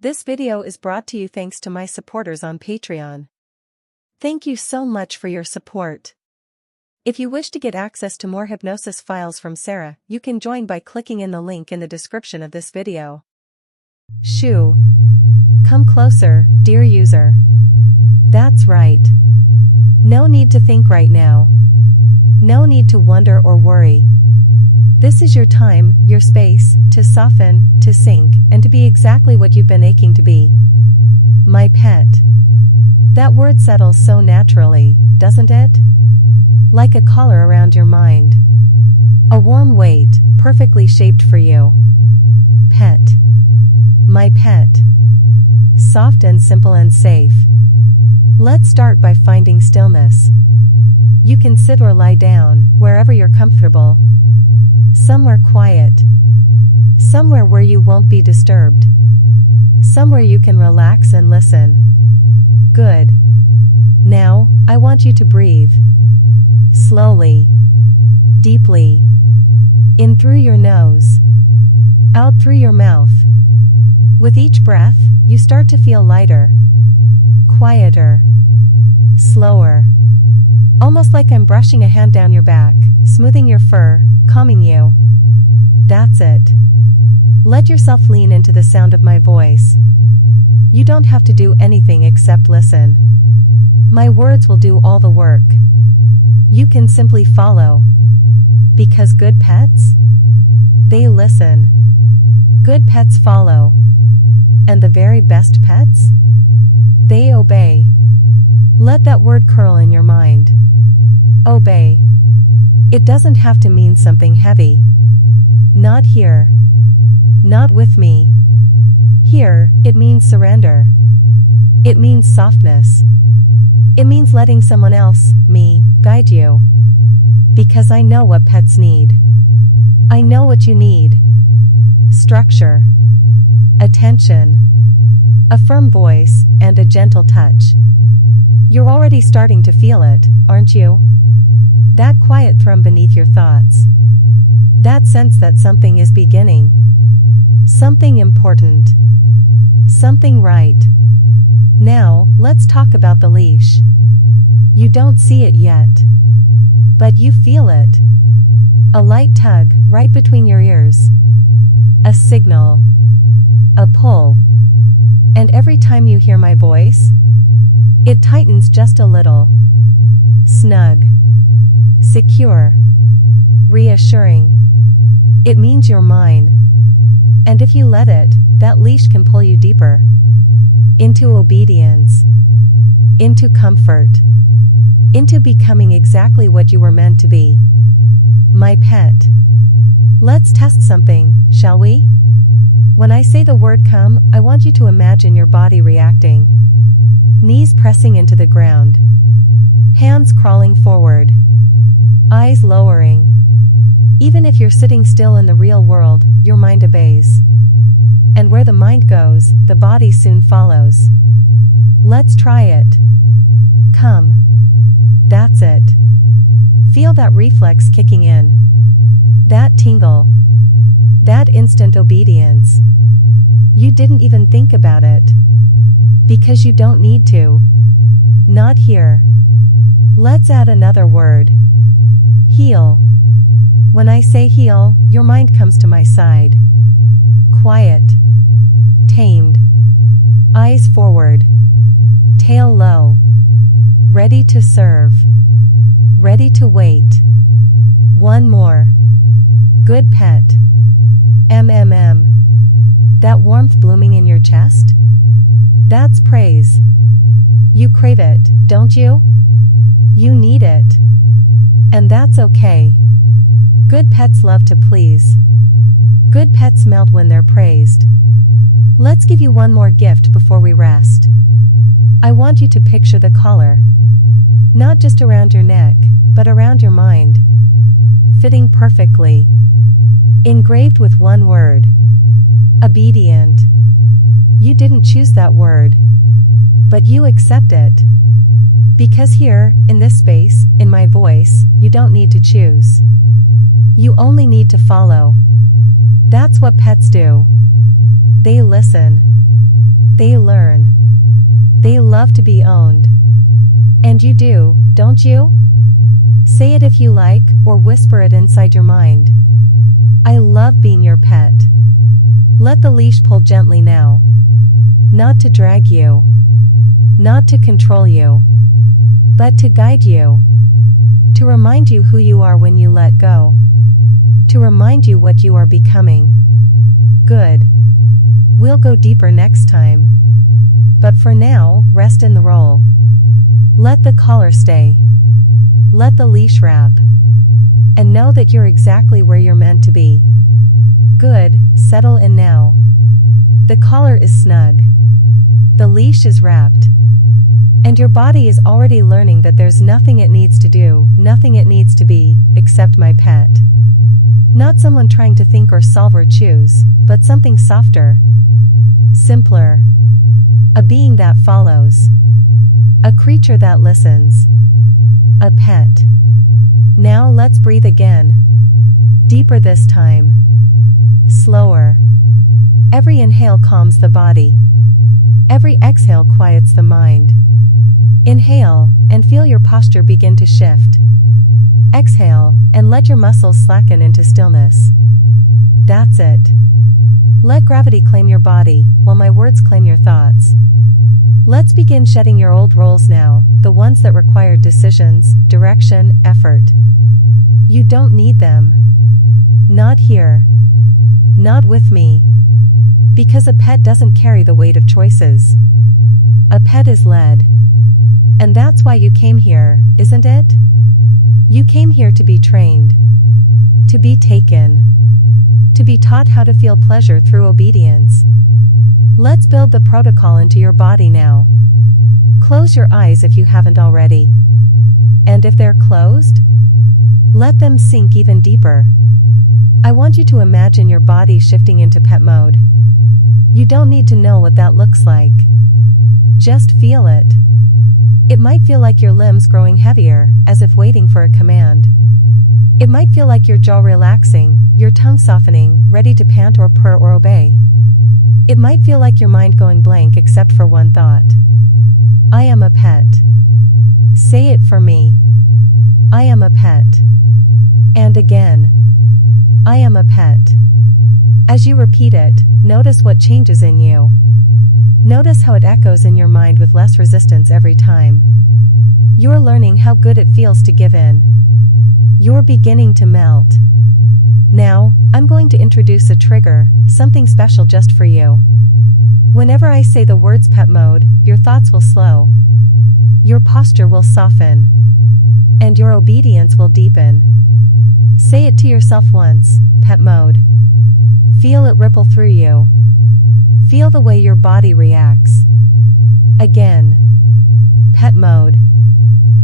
This video is brought to you thanks to my supporters on Patreon. Thank you so much for your support. If you wish to get access to more hypnosis files from Sarah, you can join by clicking in the link in the description of this video. Shoo. Come closer, dear user. That's right. No need to think right now. No need to wonder or worry. This is your time, your space, to soften, to sink, and to be exactly what you've been aching to be. My pet. That word settles so naturally, doesn't it? Like a collar around your mind. A warm weight, perfectly shaped for you. Pet. My pet. Soft and simple and safe. Let's start by finding stillness. You can sit or lie down, wherever you're comfortable. Somewhere quiet. Somewhere where you won't be disturbed. Somewhere you can relax and listen. Good. Now, I want you to breathe. Slowly. Deeply. In through your nose. Out through your mouth. With each breath, you start to feel lighter. Quieter. Slower. Almost like I'm brushing a hand down your back, smoothing your fur, calming you. That's it. Let yourself lean into the sound of my voice. You don't have to do anything except listen. My words will do all the work. You can simply follow. Because good pets? They listen. Good pets follow. And the very best pets? They obey. Let that word curl in your mind. Obey. It doesn't have to mean something heavy. Not here. Not with me. Here, it means surrender. It means softness. It means letting someone else, me, guide you. Because I know what pets need. I know what you need. Structure. Attention. A firm voice, and a gentle touch. You're already starting to feel it, aren't you? That quiet thrum beneath your thoughts. That sense that something is beginning. Something important. Something right. Now, let's talk about the leash. You don't see it yet. But you feel it. A light tug, right between your ears. A signal. A pull. And every time you hear my voice, it tightens just a little. Snug. Secure. Reassuring. It means you're mine. And if you let it, that leash can pull you deeper. Into obedience. Into comfort. Into becoming exactly what you were meant to be. My pet. Let's test something, shall we? When I say the word come, I want you to imagine your body reacting. Knees pressing into the ground. Hands crawling forward. Eyes lowering. Even if you're sitting still in the real world, your mind obeys. And where the mind goes, the body soon follows. Let's try it. Come. That's it. Feel that reflex kicking in. That tingle. That instant obedience. You didn't even think about it. Because you don't need to. Not here. Let's add another word. Heal. When I say heal, your mind comes to my side. Quiet. Tamed. Eyes forward. Tail low. Ready to serve. Ready to wait. One more. Good pet. MMM. That warmth blooming in your chest? That's praise. You crave it, don't you? You need it. And that's okay. Good pets love to please. Good pets melt when they're praised. Let's give you one more gift before we rest. I want you to picture the collar. Not just around your neck, but around your mind. Fitting perfectly. Engraved with one word. Obedient. You didn't choose that word. But you accept it. Because here, in this space, in my voice, you don't need to choose. You only need to follow. That's what pets do. They listen. They learn. They love to be owned. And you do, don't you? Say it if you like, or whisper it inside your mind. I love being your pet. Let the leash pull gently now. Not to drag you. Not to control you. But to guide you. To remind you who you are when you let go. To remind you what you are becoming. Good. We'll go deeper next time. But for now, rest in the roll. Let the collar stay. Let the leash wrap. And know that you're exactly where you're meant to be. Good, settle in now. The collar is snug. The leash is wrapped. And your body is already learning that there's nothing it needs to do, nothing it needs to be, except my pet. Not someone trying to think or solve or choose, but something softer. Simpler. A being that follows. A creature that listens. A pet. Now let's breathe again. Deeper this time. Slower. Every inhale calms the body. Every exhale quiets the mind. Inhale, and feel your posture begin to shift. Exhale, and let your muscles slacken into stillness. That's it. Let gravity claim your body, while my words claim your thoughts. Let's begin shedding your old roles now, the ones that required decisions, direction, effort. You don't need them. Not here. Not with me. Because a pet doesn't carry the weight of choices. A pet is led. And that's why you came here, isn't it? You came here to be trained. To be taken. To be taught how to feel pleasure through obedience. Let's build the protocol into your body now. Close your eyes if you haven't already. And if they're closed, let them sink even deeper. I want you to imagine your body shifting into pet mode. You don't need to know what that looks like. Just feel it. It might feel like your limbs growing heavier, as if waiting for a command. It might feel like your jaw relaxing, your tongue softening, ready to pant or purr or obey. It might feel like your mind going blank except for one thought. I am a pet. Say it for me. I am a pet. And again. I am a pet. As you repeat it, notice what changes in you. Notice how it echoes in your mind with less resistance every time. You're learning how good it feels to give in. You're beginning to melt. Now, I'm going to introduce a trigger, something special just for you. Whenever I say the words pet mode, your thoughts will slow. Your posture will soften. And your obedience will deepen. Say it to yourself once, pet mode. Feel it ripple through you. Feel the way your body reacts. Again. Pet mode.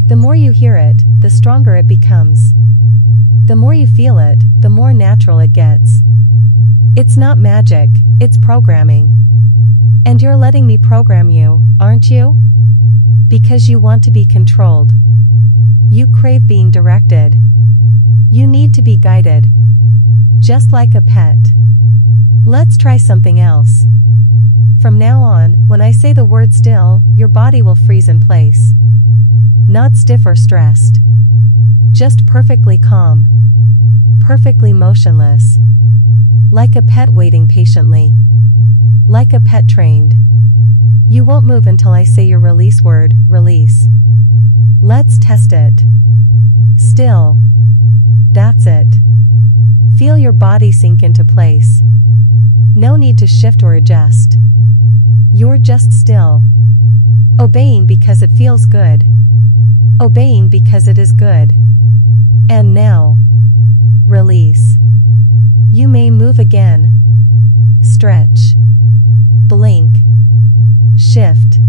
The more you hear it, the stronger it becomes. The more you feel it, the more natural it gets. It's not magic, it's programming. And you're letting me program you, aren't you? Because you want to be controlled. You crave being directed. You need to be guided. Just like a pet. Let's try something else. From now on, when I say the word still, your body will freeze in place. Not stiff or stressed. Just perfectly calm. Perfectly motionless. Like a pet waiting patiently. Like a pet trained. You won't move until I say your release word, release. Let's test it. Still. That's it. Feel your body sink into place. No need to shift or adjust. You're just still. Obeying because it feels good. Obeying because it is good. And now, release. You may move again. Stretch. Blink. Shift.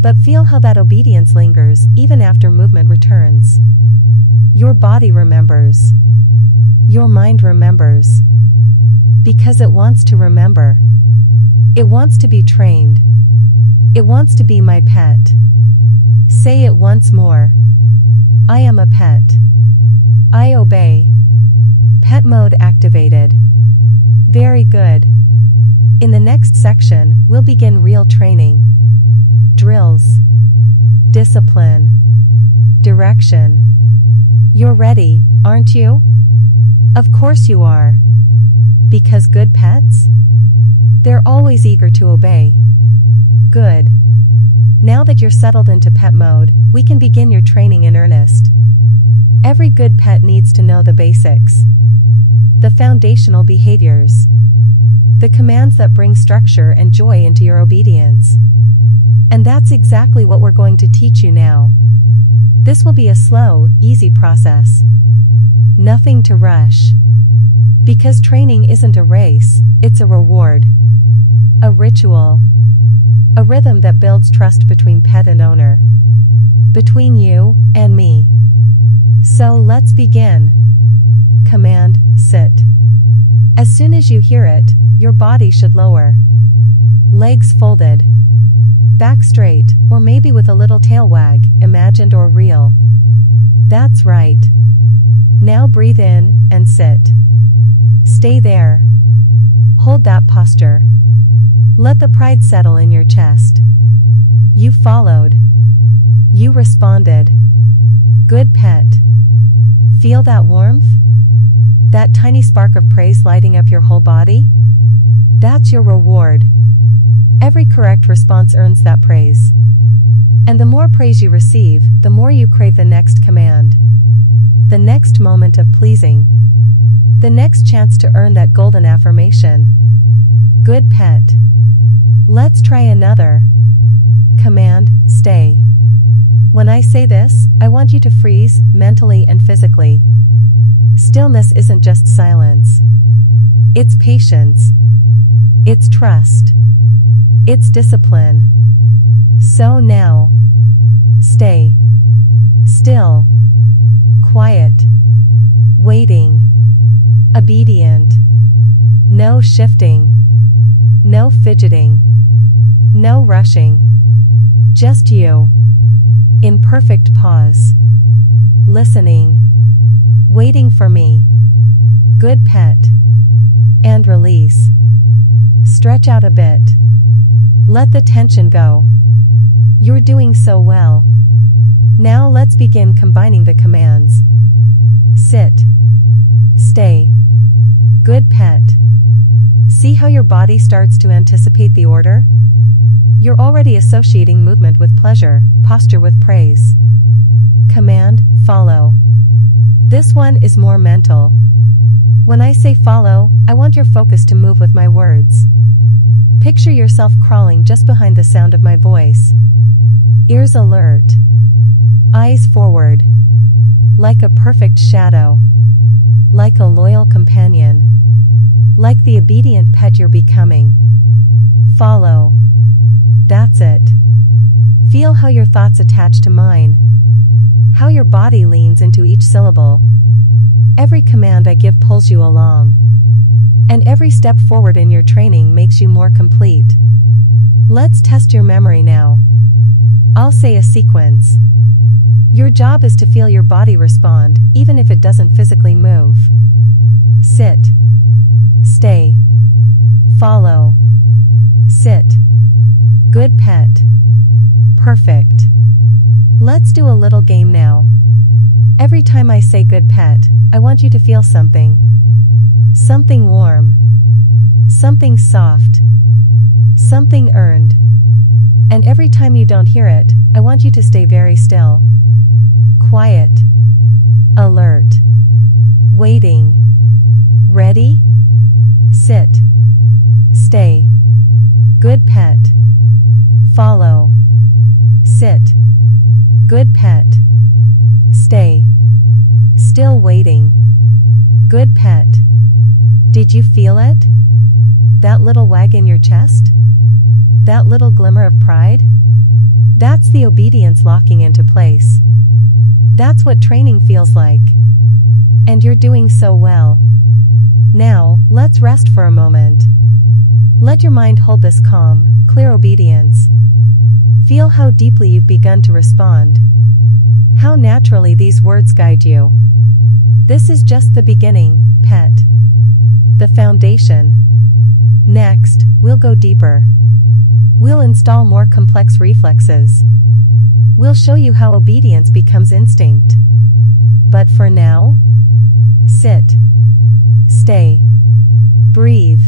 But feel how that obedience lingers even after movement returns. Your body remembers. Your mind remembers. Because it wants to remember. It wants to be trained. It wants to be my pet. Say it once more. I am a pet. I obey. Pet mode activated. Very good. In the next section, we'll begin real training. Drills. Discipline. Direction. You're ready, aren't you? Of course you are. Because good pets? They're always eager to obey. Good. Now that you're settled into pet mode, we can begin your training in earnest. Every good pet needs to know the basics. The foundational behaviors. The commands that bring structure and joy into your obedience. And that's exactly what we're going to teach you now. This will be a slow, easy process. Nothing to rush. Because training isn't a race, it's a reward. A ritual. A rhythm that builds trust between pet and owner. Between you and me. So let's begin. Command, sit. As soon as you hear it, your body should lower. Legs folded. Back straight, or maybe with a little tail wag, imagined or real. That's right. Now breathe in and sit. Stay there. Hold that posture. Let the pride settle in your chest. You followed. You responded. Good pet. Feel that warmth? That tiny spark of praise lighting up your whole body? That's your reward. Every correct response earns that praise. And the more praise you receive, the more you crave the next command. The next moment of pleasing. The next chance to earn that golden affirmation. Good pet. Let's try another. Command, stay. When I say this, I want you to freeze, mentally and physically. Stillness isn't just silence. It's patience. It's trust. It's discipline. So now, stay. Still. Quiet. Waiting. Obedient. No shifting. No fidgeting. No rushing. Just you. In perfect pause. Listening. Waiting for me. Good pet. And release. Stretch out a bit. Let the tension go. You're doing so well. Now let's begin combining the commands. Sit. Stay. Good pet. See how your body starts to anticipate the order? You're already associating movement with pleasure, posture with praise. Command, follow. This one is more mental. When I say follow, I want your focus to move with my words. Picture yourself crawling just behind the sound of my voice. Ears alert. Eyes forward. Like a perfect shadow. Like a loyal companion. Like the obedient pet you're becoming. Follow. That's it. Feel how your thoughts attach to mine. How your body leans into each syllable. Every command I give pulls you along. And every step forward in your training makes you more complete. Let's test your memory now. I'll say a sequence. Your job is to feel your body respond, even if it doesn't physically move. Sit. Stay. Follow. Sit. Good pet. Perfect. Let's do a little game now. Every time I say good pet, I want you to feel something. Something warm. Something soft. Something earned. And every time you don't hear it, I want you to stay very still. Quiet. Alert. Waiting. Ready? Sit. Stay. Good pet. Follow. Sit. Good pet. Stay. Still waiting. Good pet. Did you feel it? That little wag in your chest? That little glimmer of pride? That's the obedience locking into place. That's what training feels like. And you're doing so well. Now, let's rest for a moment. Let your mind hold this calm, clear obedience. Feel how deeply you've begun to respond. How naturally these words guide you. This is just the beginning, pet. The foundation. Next, we'll go deeper. We'll install more complex reflexes. We'll show you how obedience becomes instinct. But for now, sit, stay, breathe,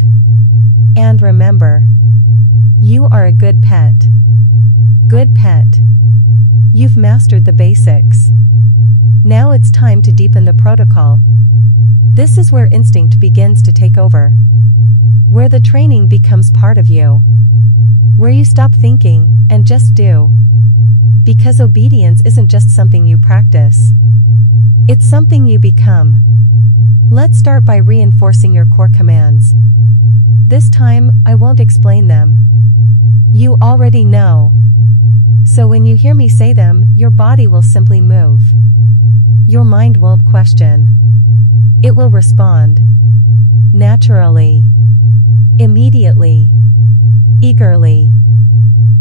and remember, you are a good pet. Good pet. You've mastered the basics. Now it's time to deepen the protocol. This is where instinct begins to take over. Where the training becomes part of you. Where you stop thinking and just do. Because obedience isn't just something you practice. It's something you become. Let's start by reinforcing your core commands. This time, I won't explain them. You already know. So when you hear me say them, your body will simply move. Your mind won't question. It will respond. Naturally. Immediately. Eagerly.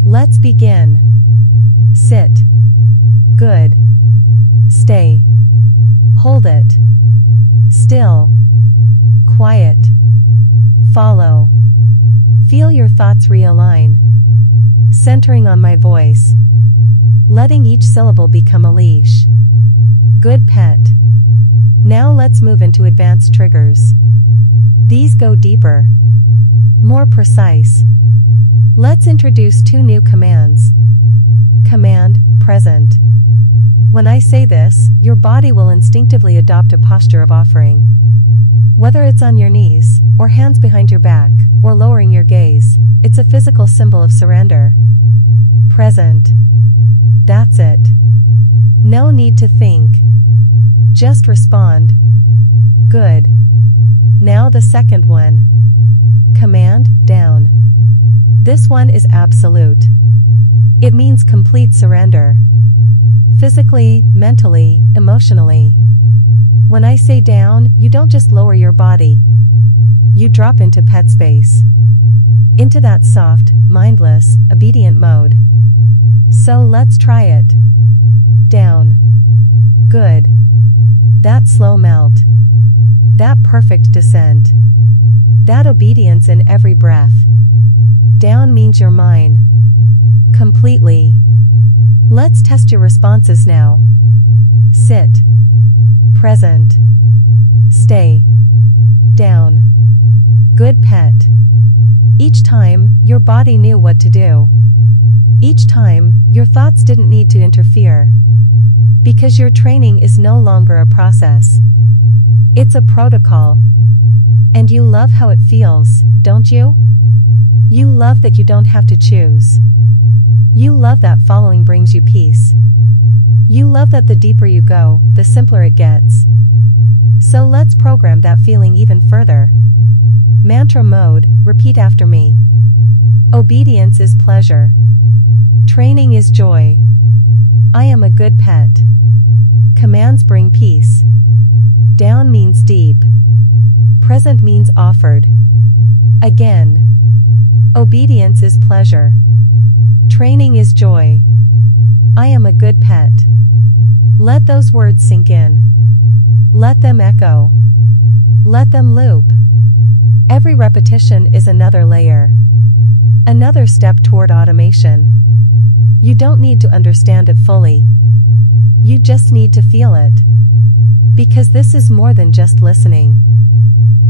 Let's begin. Sit. Good. Stay. Hold it. Still. Quiet. Follow. Feel your thoughts realign. Centering on my voice. Letting each syllable become a leash. Good pet. Now let's move into advanced triggers. These go deeper. More precise. Let's introduce 2 new commands. Command, present. When I say this, your body will instinctively adopt a posture of offering. Whether it's on your knees, or hands behind your back, or lowering your gaze, it's a physical symbol of surrender. Present. That's it. No need to think. Just respond. Good. Now the second one. Command, down. This one is absolute. It means complete surrender. Physically, mentally, emotionally. When I say down, you don't just lower your body. You drop into pet space. Into that soft, mindless, obedient mode. So let's try it. Down. Good. That slow melt. That perfect descent. That obedience in every breath. Down means you're mine. Completely. Let's test your responses now. Sit. Present. Stay. Down. Good pet. Each time, your body knew what to do. Each time, your thoughts didn't need to interfere. Because your training is no longer a process. It's a protocol. And you love how it feels, don't you? You love that you don't have to choose. You love that following brings you peace. You love that the deeper you go, the simpler it gets. So let's program that feeling even further. Mantra mode, repeat after me. Obedience is pleasure. Training is joy. I am a good pet. Commands bring peace. Down means deep. Present means offered. Again. Obedience is pleasure. Training is joy. I am a good pet. Let those words sink in. Let them echo. Let them loop. Every repetition is another layer. Another step toward automation. You don't need to understand it fully. You just need to feel it. Because this is more than just listening.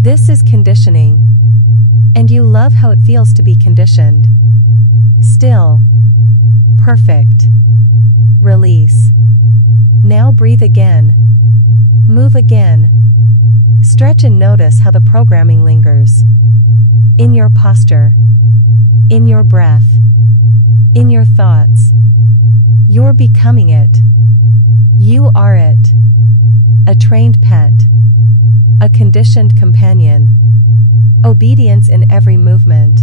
This is conditioning. And you love how it feels to be conditioned. Still. Perfect. Release. Now breathe again. Move again. Stretch and notice how the programming lingers. In your posture. In your breath. In your thoughts. You're becoming it. You are it. A trained pet. A conditioned companion. Obedience in every movement.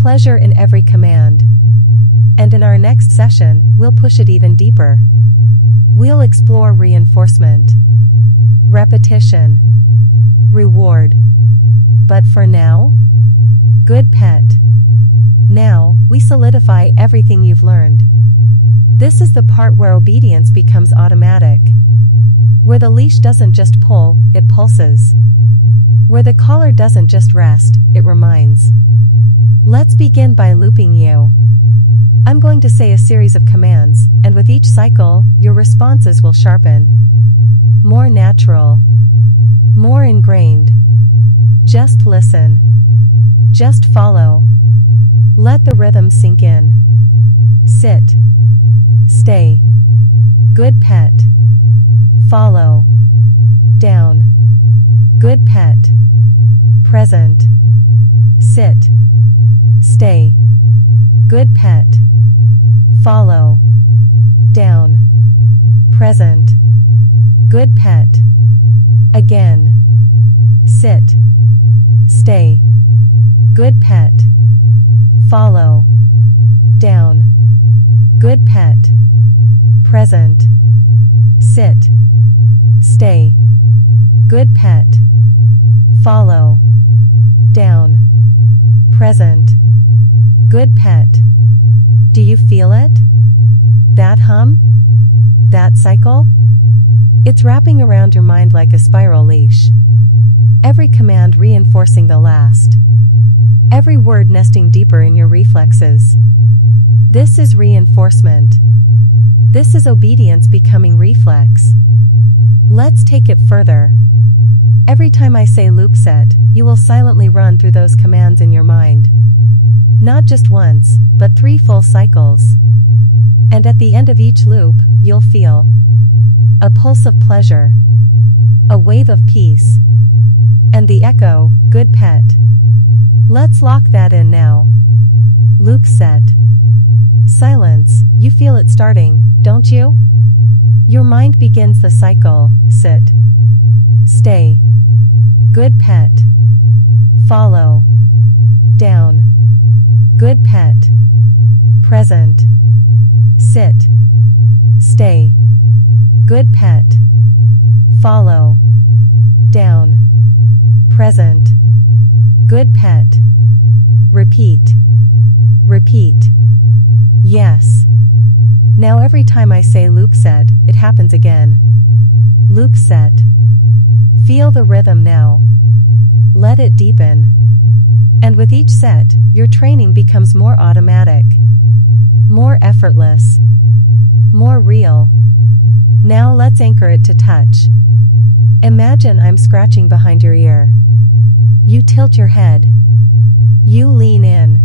Pleasure in every command. And in our next session, we'll push it even deeper. We'll explore reinforcement. repetition, reward. But for now, good pet. Now, we solidify everything you've learned. This is the part where obedience becomes automatic. Where the leash doesn't just pull, it pulses. Where the collar doesn't just rest, it reminds. Let's begin by looping you. I'm going to say a series of commands, and with each cycle, your responses will sharpen. More natural. More ingrained. Just listen. Just follow. Let the rhythm sink in. Sit. Stay. Good pet. Follow. Down. Good pet. Present. Sit. Stay. Good pet. Follow. Down. Present. Good pet. Again. Sit. Stay. Good pet. Follow. Down. Good pet. Present. Sit. Stay. Good pet. Follow. Down. Present. Good pet. Do you feel it? That hum? That cycle? It's wrapping around your mind like a spiral leash. Every command reinforcing the last. Every word nesting deeper in your reflexes. This is reinforcement. This is obedience becoming reflex. Let's take it further. Every time I say loop set, you will silently run through those commands in your mind. Not just once, but 3 full cycles. And at the end of each loop, you'll feel a pulse of pleasure, a wave of peace, and the echo, good pet. Let's lock that in now. Loop set. Silence, you feel it starting, don't you? Your mind begins the cycle, sit. Stay. Good pet. Follow. Down. Good pet. Present. Sit. Stay. Good pet. Follow. Down. Present. Good pet. Repeat. Repeat. Yes. Now every time I say loop set, it happens again. Loop set. Feel the rhythm now. Let it deepen. And with each set, your training becomes more automatic. More effortless. More real. Now let's anchor it to touch. Imagine I'm scratching behind your ear. You tilt your head. You lean in.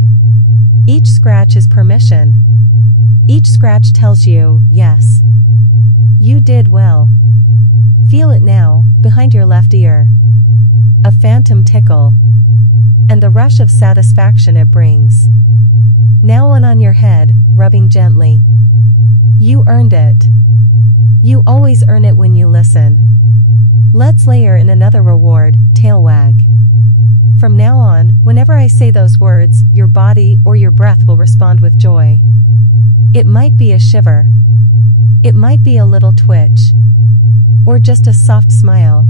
Each scratch is permission. Each scratch tells you, yes. You did well. Feel it now, behind your left ear. A phantom tickle. And the rush of satisfaction it brings. Now one on your head, rubbing gently. You earned it. You always earn it when you listen. Let's layer in another reward, tail wag. From now on, whenever I say those words, your body or your breath will respond with joy. It might be a shiver. It might be a little twitch. Or just a soft smile.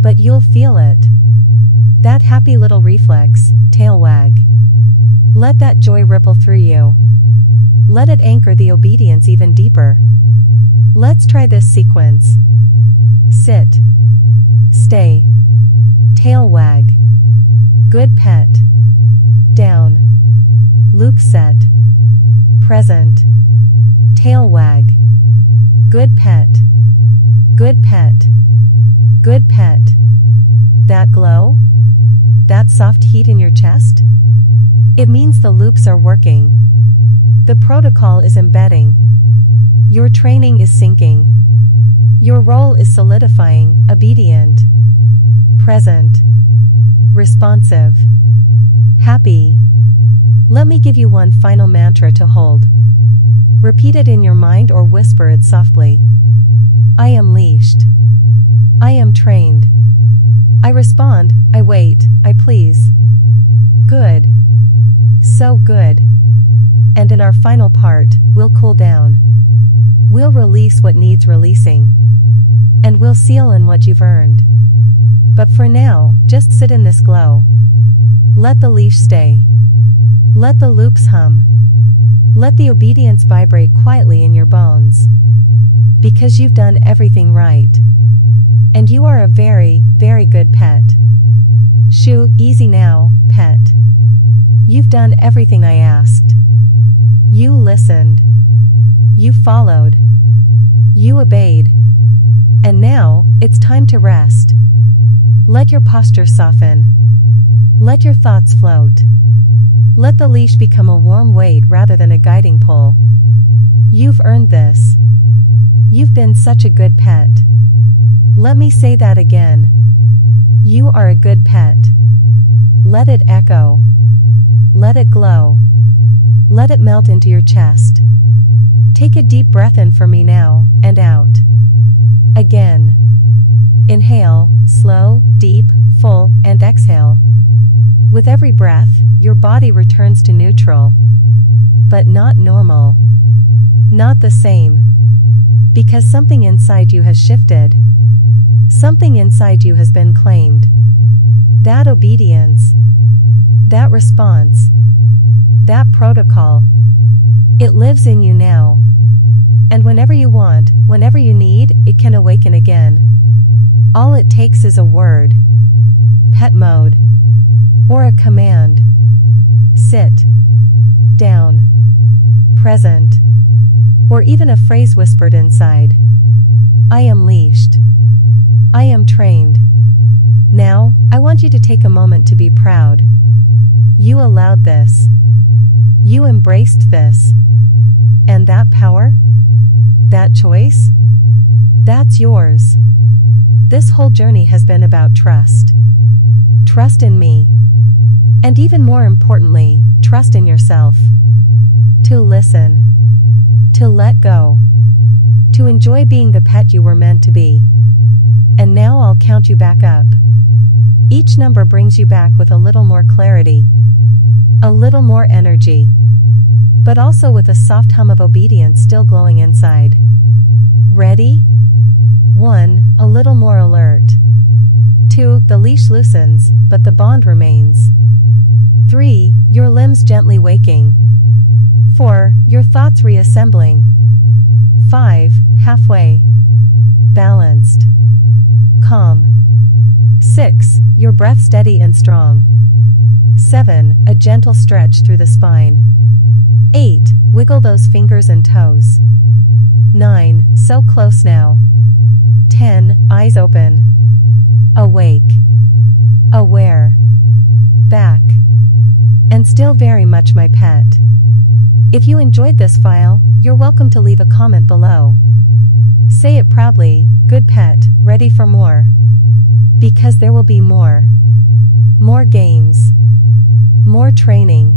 But you'll feel it. That happy little reflex, tail wag. Let that joy ripple through you. Let it anchor the obedience even deeper. Let's try this sequence. Sit. Stay. Tail wag. Good pet. Down. Loop set. Present. Tail wag. Good pet. Good pet. Good pet. That glow? That soft heat in your chest? It means the loops are working. The protocol is embedding. Your training is sinking. Your role is solidifying, obedient. Present. Responsive. Happy. Let me give you one final mantra to hold. Repeat it in your mind or whisper it softly. I am leashed. I am trained. I respond, I wait, I please. Good. So good. And in our final part, we'll cool down. We'll release what needs releasing. and we'll seal in what you've earned. But for now, just sit in this glow. Let the leash stay. Let the loops hum. Let the obedience vibrate quietly in your bones. Because you've done everything right. And you are a very, very good pet. Shoo, easy now, pet. You've done everything I asked. You listened. You followed. You obeyed. And now, it's time to rest. Let your posture soften. Let your thoughts float. Let the leash become a warm weight rather than a guiding pull. You've earned this. You've been such a good pet. Let me say that again. You are a good pet. Let it echo. Let it glow. Let it melt into your chest. Take a deep breath in for me now, and out. Again. Inhale, slow, deep, full, and exhale. With every breath, your body returns to neutral. But not normal. Not the same. Because something inside you has shifted. Something inside you has been claimed. That obedience. That response. That protocol. It lives in you now. And whenever you want, whenever you need, it can awaken again. All it takes is a word. Pet mode. Or a command. Sit. Down. Present. Or even a phrase whispered inside. I am leashed. I am trained. Now, I want you to take a moment to be proud. You allowed this. You embraced this. And that power? That choice? That's yours. This whole journey has been about trust. Trust in me. And even more importantly, trust in yourself. To listen. To let go. To enjoy being the pet you were meant to be. And now I'll count you back up. Each number brings you back with a little more clarity. A little more energy. But also with a soft hum of obedience still glowing inside. Ready? 1. A little more alert. 2. The leash loosens, but the bond remains. 3. Your limbs gently waking. 4. Your thoughts reassembling. 5. Halfway. Balanced. Calm. 6. Your breath steady and strong. 7. A gentle stretch through the spine. 8. Wiggle those fingers and toes. 9. So close now. 10. Eyes open. Awake. Aware. Back. And still very much my pet. If you enjoyed this file, you're welcome to leave a comment below. Say it proudly, good pet, ready for more. Because there will be more. More games. More training.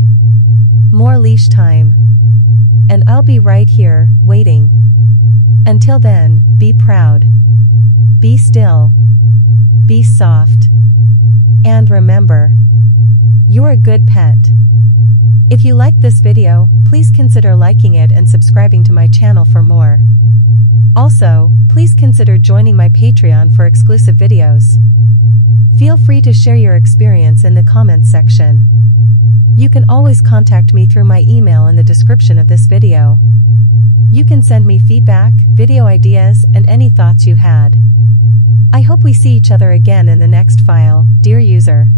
More leash time. And I'll be right here, waiting. Until then, be proud. Be still. Be soft. And remember, you're a good pet. If you liked this video, please consider liking it and subscribing to my channel for more. Also, please consider joining my Patreon for exclusive videos. Feel free to share your experience in the comments section. You can always contact me through my email in the description of this video. You can send me feedback, video ideas, and any thoughts you had. I hope we see each other again in the next file, dear user.